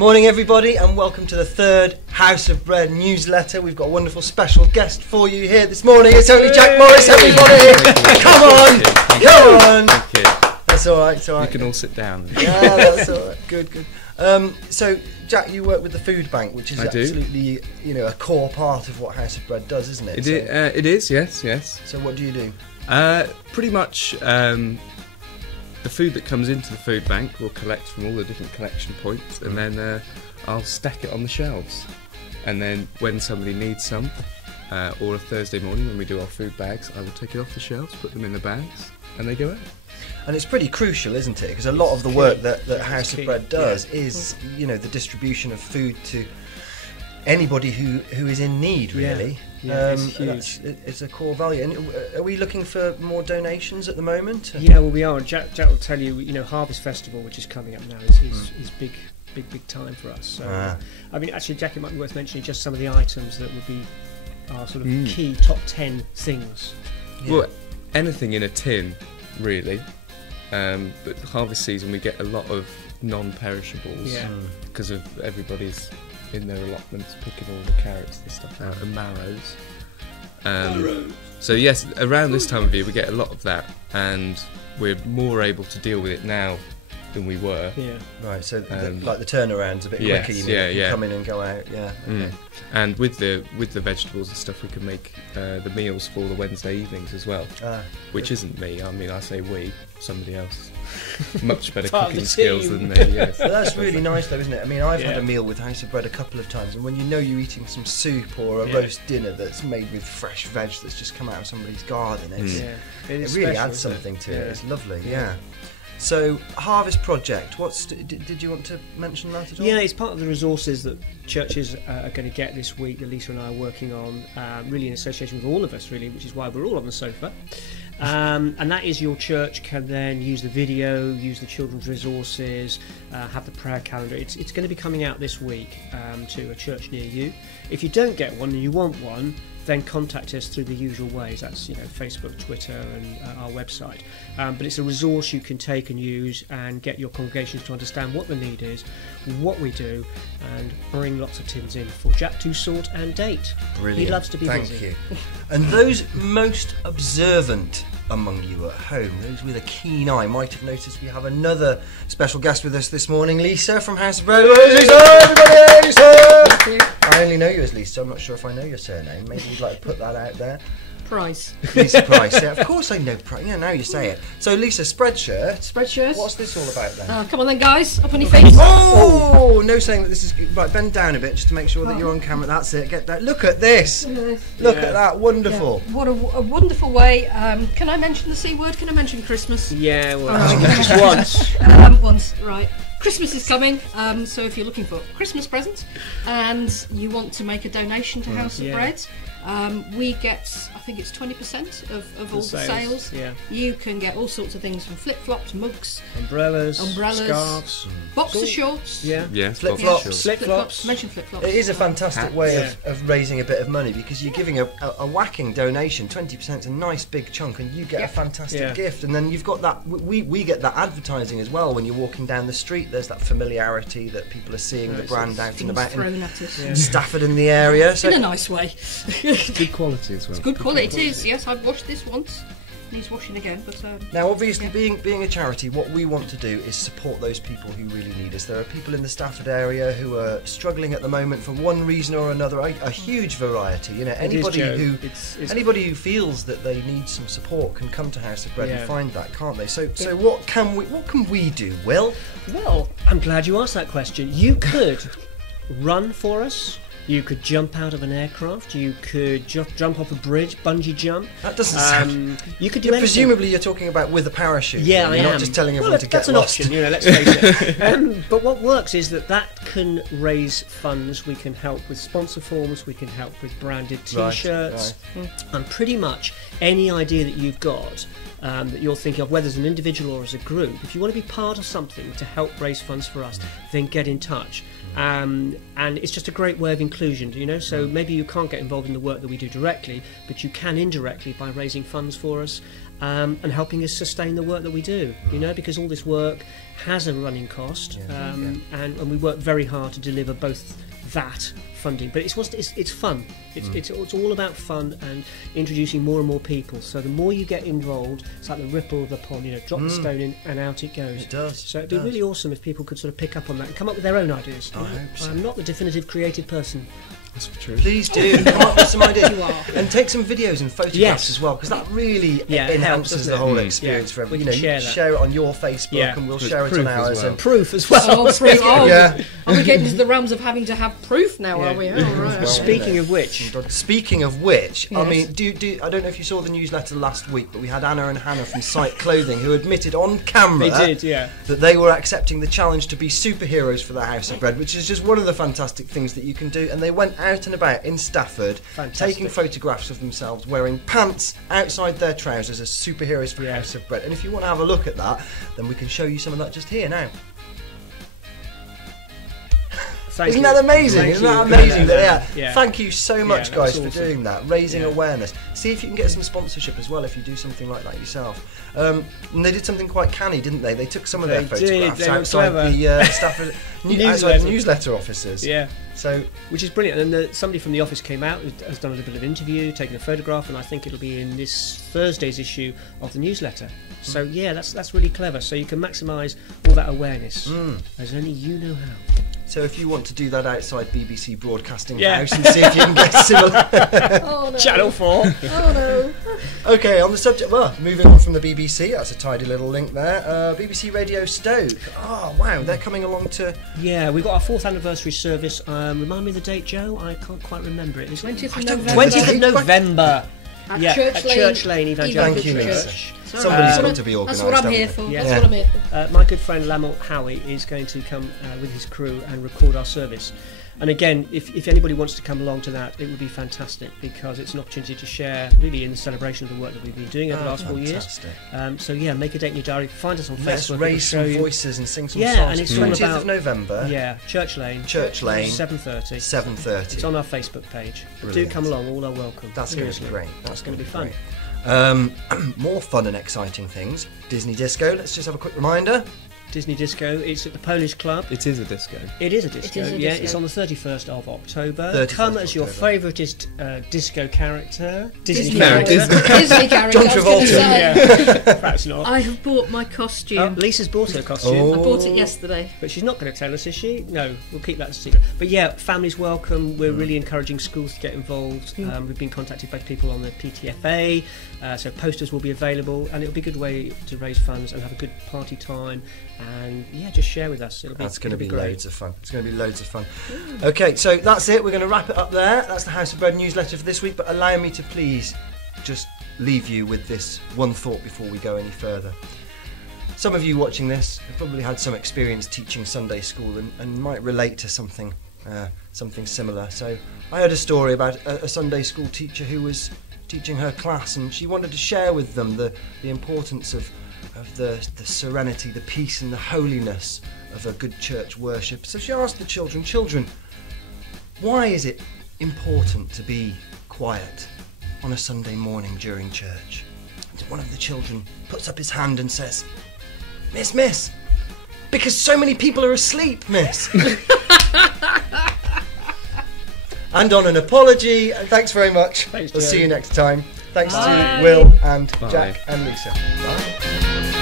Morning everybody, and welcome to the third House of Bread newsletter. We've got a wonderful special guest for you here this morning. It's only Jack Morris, everybody! Come on! Come on! That's alright, it's alright. You can all sit down. Yeah, that's alright. Good, good. So, Jack, you work with the food bank, which is absolutely, a core part of what House of Bread does, isn't it? It is, yes. So what do you do? Pretty much the food that comes into the food bank we'll collect from all the different collection points, and then I'll stack it on the shelves. And then when somebody needs some, or a Thursday morning when we do our food bags, I will take it off the shelves, put them in the bags, and they go out. And it's pretty crucial, isn't it? Because a lot of the work that House of Bread does is, the distribution of food to anybody who is in need, really. Yeah, it's a core value. And are we looking for more donations at the moment? Yeah, well, we are. Jack will tell you, Harvest Festival, which is coming up now, is big time for us. So, I mean, actually, Jack, it might be worth mentioning just some of the items that would be our sort of key top 10 things. Yeah. Well, anything in a tin, really. But harvest season, we get a lot of non-perishables because of everybody's in their allotments picking all the carrots and stuff out, and marrows. So yes, around this time of year we get a lot of that, and we're more able to deal with it now than we were. Yeah. Right. So like the turnaround's a bit quicker. You can come in and go out. Yeah. Okay. And with the vegetables and stuff, we can make the meals for the Wednesday evenings as well. Which isn't me. I mean, I say we. Somebody else. Much better cooking skills than me. Yes. Well, that's really nice, though, isn't it? I mean, I've had a meal with House of Bread a couple of times, and when you're eating some soup or a roast dinner that's made with fresh veg that's just come out of somebody's garden, it really adds something to it. It's lovely. Yeah. So, Harvest Project, did you want to mention that at all? Yeah, it's part of the resources that churches are going to get this week that Lisa and I are working on, really in association with all of us, really, which is why we're all on the sofa. And that is your church can then use the video, use the children's resources, have the prayer calendar. It's going to be coming out this week to a church near you. If you don't get one and you want one, then contact us through the usual ways. That's Facebook, Twitter, and our website. But it's a resource you can take and use and get your congregations to understand what the need is, what we do, and bring lots of tins in for Jack to sort and date. Brilliant. He loves to be busy. Thank you. And those most observant among you at home, those with a keen eye, might have noticed we have another special guest with us this morning, Lisa from House of Bread. Lisa, everybody, Lisa! Thank you. I only know you as Lisa. I'm not sure if I know your surname. Maybe you'd like to put that out there. Price. Lisa Price. Yeah, of course I know Price. Yeah, now you say it. So, Lisa, Spreadshirt. Spreadshirt. What's this all about then? Come on then, guys. Up on your feet. Oh, no saying that this is... Right, bend down a bit just to make sure that you're on camera. That's it. Get that. Look at this. Look at that. Wonderful. Yeah. What a wonderful way. Can I mention the C word? Can I mention Christmas? Yeah, well, just once. Once, right. Christmas is coming, so if you're looking for Christmas presents and you want to make a donation to House of Bread, we get, I think it's 20% of all the sales. Yeah. You can get all sorts of things from flip-flops, mugs, umbrellas, scarves, boxer shorts. Flip-flops. Mention flip-flops. It is a fantastic way of raising a bit of money, because you're giving a whacking donation. 20% is a nice big chunk, and you get a fantastic gift. And then you've got that. We get that advertising as well when you're walking down the street. There's that familiarity that people are seeing the brand out and about in Stafford in the area. So in a nice way. It's good quality as well. It's good quality. It is. Yes, I've washed this once. Needs washing again, but now obviously being a charity, what we want to do is support those people who really need us. There are people in the Stafford area who are struggling at the moment for one reason or another. A huge variety. Anybody who feels that they need some support can come to House of Bread and find that, can't they? So what can we do, Will? Well, I'm glad you asked that question. You could run for us. You could jump out of an aircraft. You could jump off a bridge, bungee jump. That doesn't sound... You could do anything. Presumably you're talking about with a parachute. Yeah, I am. You're not just telling everyone to get lost. That's an option, let's face it. But what works is that can raise funds. We can help with sponsor forms. We can help with branded T-shirts. And pretty much any idea that you've got that you're thinking of, whether as an individual or as a group, if you want to be part of something to help raise funds for us, then get in touch. And it's just a great way of inclusion, so maybe you can't get involved in the work that we do directly, but you can indirectly by raising funds for us. and helping us sustain the work that we do. You know, because all this work has a running cost, and we work very hard to deliver both that funding, but it's fun. It's all about fun and introducing more and more people. So the more you get involved, it's like the ripple of the pond. You know, drop the stone in and out it goes. It does. So it'd be really awesome if people could sort of pick up on that and come up with their own ideas. I hope so. I'm not the definitive creative person. That's true. Please do come up with some ideas and take some videos and photographs as well, because that really enhances the whole experience for everyone. You know, share it on your Facebook, and we'll share it on ours. Well. And proof as well. Oh, proof. Are we getting into the realms of having to have proof now? Are we? Oh, right. Speaking of which, I mean, I don't know if you saw the newsletter last week, but we had Anna and Hannah from Sight Clothing who admitted on camera that they were accepting the challenge to be superheroes for the House of Bread, which is just one of the fantastic things that you can do. And they went out and about in Stafford, taking photographs of themselves wearing pants outside their trousers as superheroes for House of Bread. And if you want to have a look at that, then we can show you some of that just here now. Isn't that amazing? Isn't that amazing? Thank you so much, guys, for doing that, raising awareness. See if you can get some sponsorship as well if you do something like that yourself. And they did something quite canny, didn't they? They took some of their photographs outside the Stafford newsletter offices. Yeah. So, which is brilliant. And somebody from the office came out, has done a little bit of interview, taken a photograph, and I think it'll be in this Thursday's issue of the newsletter. So yeah, that's really clever. So you can maximise all that awareness, as only you know how. So if you want to do that outside BBC Broadcasting House and see if you can get similar... Oh, no. Channel 4. Oh no. Okay, on the subject... Well, moving on from the BBC, that's a tidy little link there. BBC Radio Stoke. Oh, wow, they're coming along to... Yeah, we've got our 4th anniversary service. Remind me of the date, Joe? I can't quite remember it. 20th of November. 20th of November. At Church Lane Evangelical Church. Somebody's got to be organised. That's what I'm here for. Yeah. That's what I'm here for. My good friend Lamont Howie is going to come with his crew and record our service. And again, if anybody wants to come along to that, it would be fantastic, because it's an opportunity to share really in the celebration of the work that we've been doing over the last 4 years. So yeah, make a date in your diary. Find us on Facebook. Let's raise some voices and sing some songs. And it's 20th of November. Yeah, Church Lane. 7:30. 7:30. It's on our Facebook page. Brilliant. Do come along. All are welcome. That's going to be great. That's going to be fun. More fun and exciting things. Disney Disco. Let's just have a quick reminder. Disney Disco. It's at the Polish Club. It is a disco. It is a disco. It's on the 31st of October. Come as your favouriteest disco character. Disney character. Disney character. John Travolta. Perhaps not. I have bought my costume. Lisa's bought her costume. I bought it yesterday. But she's not going to tell us, is she? No, we'll keep that a secret. But yeah, families welcome. We're really encouraging schools to get involved. We've been contacted by people on the PTFA, so posters will be available, and it'll be a good way to raise funds and have a good party time. And yeah, just share with us. That's going to be loads of fun. It's going to be loads of fun. Okay, so that's it. We're going to wrap it up there. That's the House of Bread newsletter for this week. But allow me to please just leave you with this one thought before we go any further. Some of you watching this have probably had some experience teaching Sunday school and might relate to something similar. So I heard a story about a Sunday school teacher who was teaching her class, and she wanted to share with them the importance of the serenity, the peace and the holiness of a good church worship. So she asked the children, why is it important to be quiet on a Sunday morning during church? And one of the children puts up his hand and says, Miss, because so many people are asleep, miss. And on an apology, and thanks very much. Thanks, we'll Joe. see you next time. Thanks Bye. to Will and Bye. Jack and Lisa. Bye.